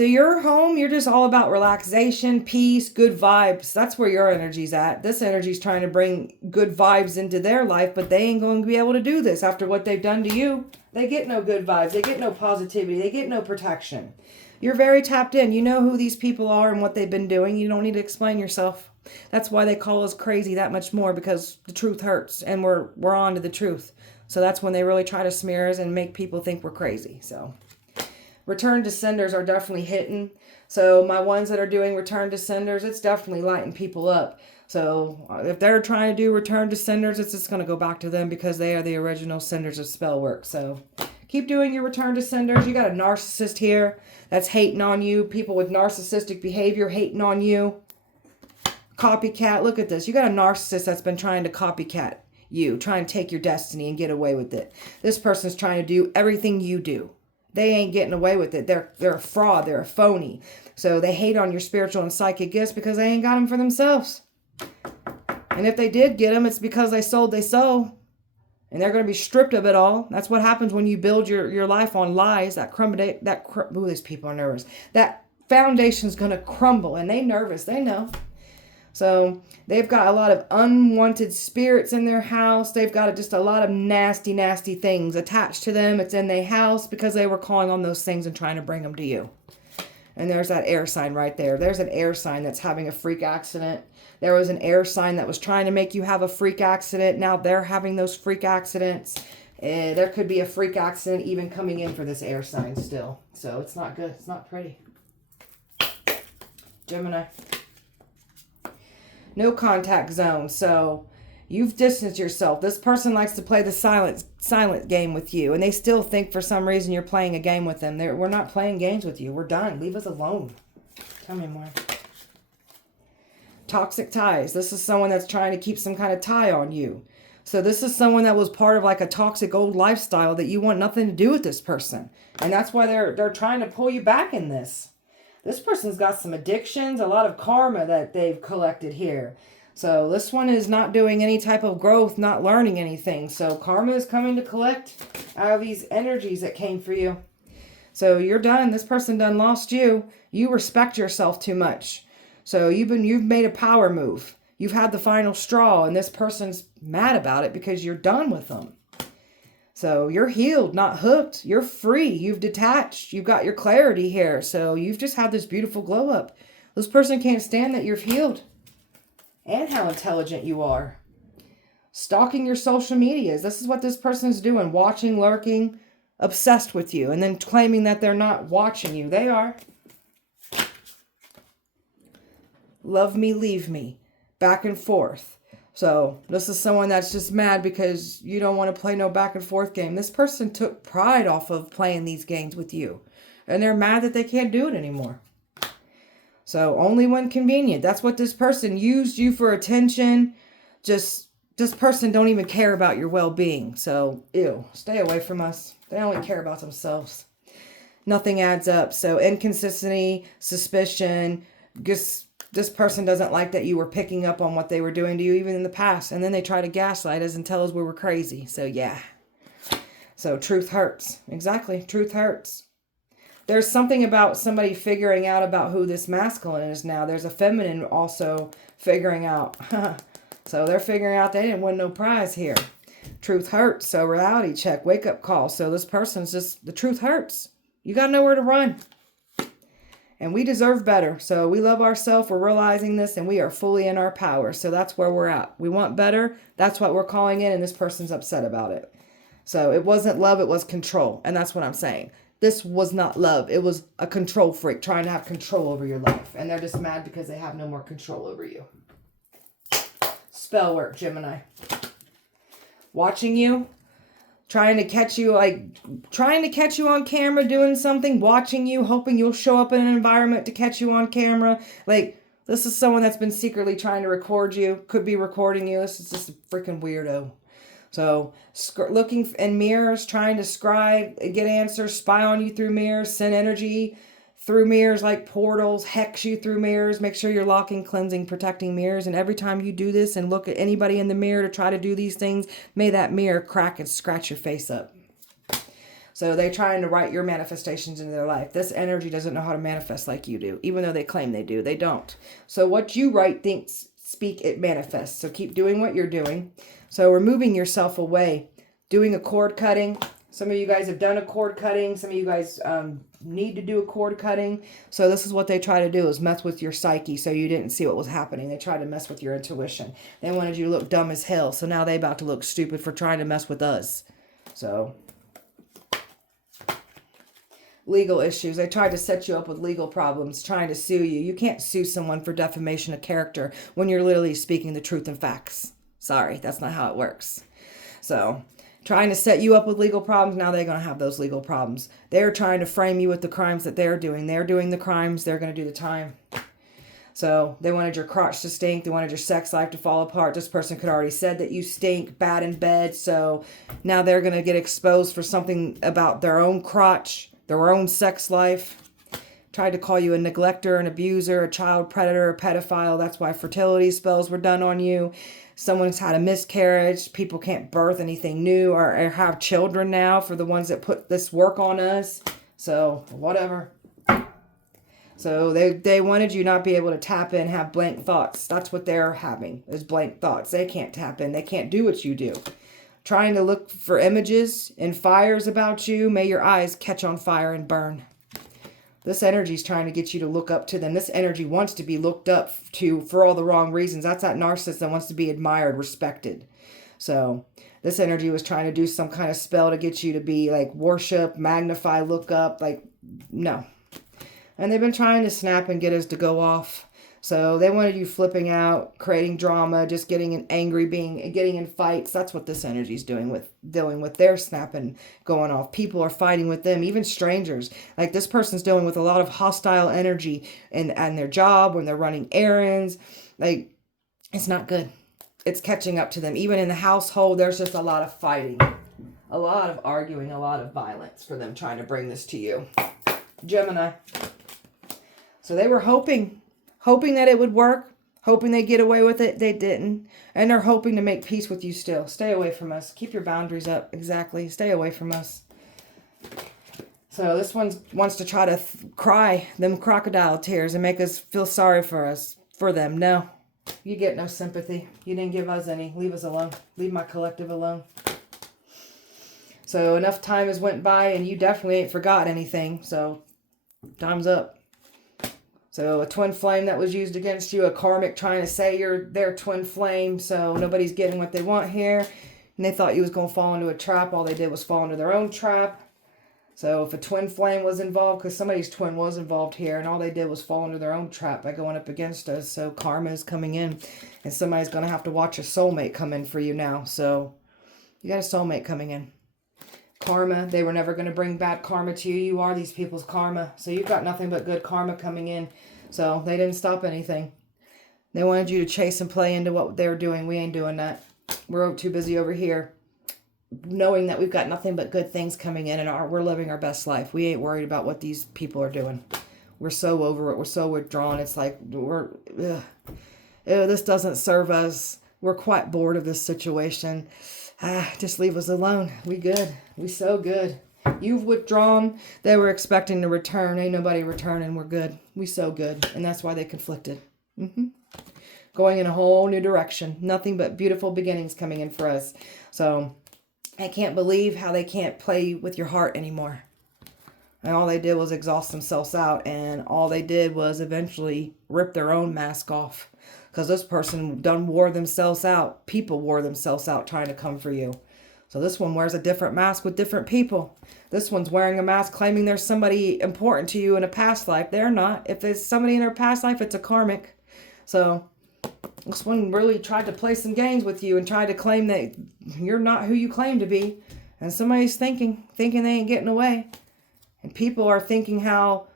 you're home, you're just all about relaxation, peace, good vibes. That's where your energy's at. This energy's trying to bring good vibes into their life, but they ain't going to be able to do this after what they've done to you. They get no good vibes. They get no positivity. They get no protection. You're very tapped in. You know who these people are and what they've been doing. You don't need to explain yourself. That's why they call us crazy that much more, because the truth hurts, and we're on to the truth. So that's when they really try to smear us and make people think we're crazy. So return to senders are definitely hitting. So my ones that are doing return to senders, it's definitely lighting people up. So if they're trying to do return to senders, it's just going to go back to them, because they are the original senders of spell work. So keep doing your return to senders. You got a narcissist here that's hating on you. People with narcissistic behavior hating on you. Copycat. Look at this. You got a narcissist that's been trying to copycat you, trying to take your destiny and get away with it. This person's trying to do everything you do. They ain't getting away with it. They're a fraud. They're a phony. So they hate on your spiritual and psychic gifts because they ain't got them for themselves. And if they did get them, it's because they sold they sow. And they're going to be stripped of it all. That's what happens when you build your life on lies. These people are nervous. That foundation's going to crumble. And they nervous. They know. So they've got a lot of unwanted spirits in their house. They've got just a lot of nasty, nasty things attached to them. It's in their house because they were calling on those things and trying to bring them to you. And there's that air sign right there. There's an air sign that's having a freak accident. There was an air sign that was trying to make you have a freak accident. Now they're having those freak accidents. There could be a freak accident even coming in for this air sign still. So it's not good. It's not pretty. Gemini. No contact zone. So you've distanced yourself. This person likes to play the silent game with you. And they still think for some reason you're playing a game with them. We're not playing games with you. We're done. Leave us alone. Tell me more. Toxic ties. This is someone that's trying to keep some kind of tie on you. So this is someone that was part of like a toxic old lifestyle that you want nothing to do with this person. And that's why they're trying to pull you back in this. This person's got some addictions, a lot of karma that they've collected here. So this one is not doing any type of growth, not learning anything. So karma is coming to collect out of these energies that came for you. So you're done. This person done lost you. You respect yourself too much. So you've made a power move. You've had the final straw, and this person's mad about it because you're done with them. So you're healed, not hooked. You're free. You've detached. You've got your clarity here. So you've just had this beautiful glow up. This person can't stand that you're healed and how intelligent you are. Stalking your social medias. This is what this person's doing. Watching, lurking, obsessed with you, and then claiming that they're not watching you. They are. Love me, leave me. Back and forth. So this is someone that's just mad because you don't want to play no back and forth game. This person took pride off of playing these games with you. And they're mad that they can't do it anymore. So only when convenient. That's what this person used you for attention. Just this person don't even care about your well-being. So ew, stay away from us. They only care about themselves. Nothing adds up. So inconsistency, suspicion, just this person doesn't like that you were picking up on what they were doing to you even in the past. And then they try to gaslight us and tell us we were crazy. So yeah. So truth hurts. Exactly. Truth hurts. There's something about somebody figuring out about who this masculine is now. There's a feminine also figuring out. So they're figuring out they didn't win no prize here. Truth hurts. So reality check. Wake up call. So this person's just, the truth hurts. You got nowhere to run. And we deserve better. So we love ourselves. We're realizing this and we are fully in our power. So that's where we're at. We want better. That's what we're calling in. And this person's upset about it. So it wasn't love. It was control. And that's what I'm saying. This was not love. It was a control freak trying to have control over your life. And they're just mad because they have no more control over you. Spell work, Gemini. Watching you. Trying to catch you on camera doing something, watching you, hoping you'll show up in an environment to catch you on camera. Like, this is someone that's been secretly trying to record you, could be recording you. This is just a freaking weirdo. So, looking in mirrors, trying to scry, get answers, spy on you through mirrors, send energy through mirrors like portals, hex you through mirrors. Make sure you're locking, cleansing, protecting mirrors. And every time you do this and look at anybody in the mirror to try to do these things, may that mirror crack and scratch your face up. So they're trying to write your manifestations into their life. This energy doesn't know how to manifest like you do, even though they claim they do. They don't. So what you write, think, speak, it manifests. So keep doing what you're doing. So removing yourself away, doing a cord cutting. Some of you guys have done a cord cutting. Some of you guys need to do a cord cutting. So this is what they try to do, is mess with your psyche so you didn't see what was happening. They tried to mess with your intuition. They wanted you to look dumb as hell. So now they about to look stupid for trying to mess with us. So legal issues. They tried to set you up with legal problems, trying to sue you. You can't sue someone for defamation of character when you're literally speaking the truth and facts. Sorry, that's not how it works. So trying to set you up with legal problems. Now they're going to have those legal problems. They're trying to frame you with the crimes that they're doing. They're doing the crimes. They're going to do the time. So they wanted your crotch to stink. They wanted your sex life to fall apart. This person could already said that you stink bad in bed. So now they're going to get exposed for something about their own crotch, their own sex life. Tried to call you a neglector, an abuser, a child predator, a pedophile. That's why fertility spells were done on you. Someone's had a miscarriage. People can't birth anything new or have children now for the ones that put this work on us. So, whatever. So they wanted you not be able to tap in, have blank thoughts. That's what they're having, is blank thoughts. They can't tap in. They can't do what you do. Trying to look for images and fires about you. May your eyes catch on fire and burn. This energy is trying to get you to look up to them. This energy wants to be looked up to for all the wrong reasons. That's that narcissist that wants to be admired, respected. So this energy was trying to do some kind of spell to get you to be like worship, magnify, look up. Like, no. And they've been trying to snap and get us to go off. So they wanted you flipping out, creating drama, just getting angry, getting in fights. That's what this energy is doing with their snapping, going off. People are fighting with them, even strangers. Like this person's dealing with a lot of hostile energy in their job, when they're running errands. Like, it's not good. It's catching up to them. Even in the household, there's just a lot of fighting, a lot of arguing, a lot of violence for them trying to bring this to you. Gemini. So they were hoping that it would work, hoping they'd get away with it. They didn't. And they're hoping to make peace with you still. Stay away from us. Keep your boundaries up. Exactly. Stay away from us. So this one wants to try to cry them crocodile tears and make us feel sorry for them. No. You get no sympathy. You didn't give us any. Leave us alone. Leave my collective alone. So enough time has went by and you definitely ain't forgot anything. So time's up. So a twin flame that was used against you, a karmic trying to say you're their twin flame. So nobody's getting what they want here. And they thought you was going to fall into a trap. All they did was fall into their own trap. So if a twin flame was involved, because somebody's twin was involved here, and all they did was fall into their own trap by going up against us. So karma is coming in, and somebody's going to have to watch a soulmate come in for you now. So you got a soulmate coming in. Karma, they were never going to bring bad karma to you. You are these people's karma. So you've got nothing but good karma coming in. So they didn't stop anything. They wanted you to chase and play into what they were doing. We ain't doing that. We're too busy over here, knowing that we've got nothing but good things coming in, and we're living our best life. We ain't worried about what these people are doing. We're so over it. We're so withdrawn. It's like this doesn't serve us. We're quite bored of this situation. Just leave us alone. We good. We so good. You've withdrawn. They were expecting to return. Ain't nobody returning. We're good. We so good. And that's why they conflicted. Going in a whole new direction. Nothing but beautiful beginnings coming in for us. So I can't believe how they can't play with your heart anymore. And all they did was exhaust themselves out. And all they did was eventually rip their own mask off. Because this person done wore themselves out. People wore themselves out trying to come for you. So this one wears a different mask with different people. This one's wearing a mask claiming there's somebody important to you in a past life. They're not. If it's somebody in their past life, it's a karmic. So this one really tried to play some games with you and tried to claim that you're not who you claim to be. And somebody's thinking they ain't getting away. And people are thinking how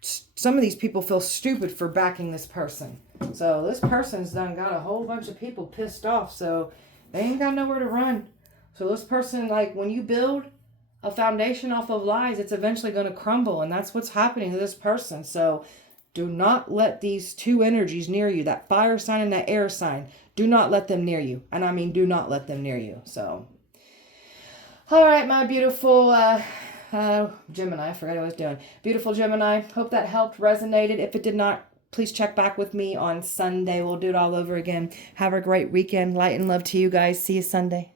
some of these people feel stupid for backing this person. So this person's done got a whole bunch of people pissed off. So they ain't got nowhere to run. So this person, like, when you build a foundation off of lies, it's eventually going to crumble. And that's what's happening to this person. So do not let these two energies near you, that fire sign and that air sign. Do not let them near you. And I mean, do not let them near you. So, all right, my beautiful Gemini. I forgot what I was doing. Beautiful Gemini. Hope that helped, resonated. If it did not, please check back with me on Sunday. We'll do it all over again. Have a great weekend. Light and love to you guys. See you Sunday.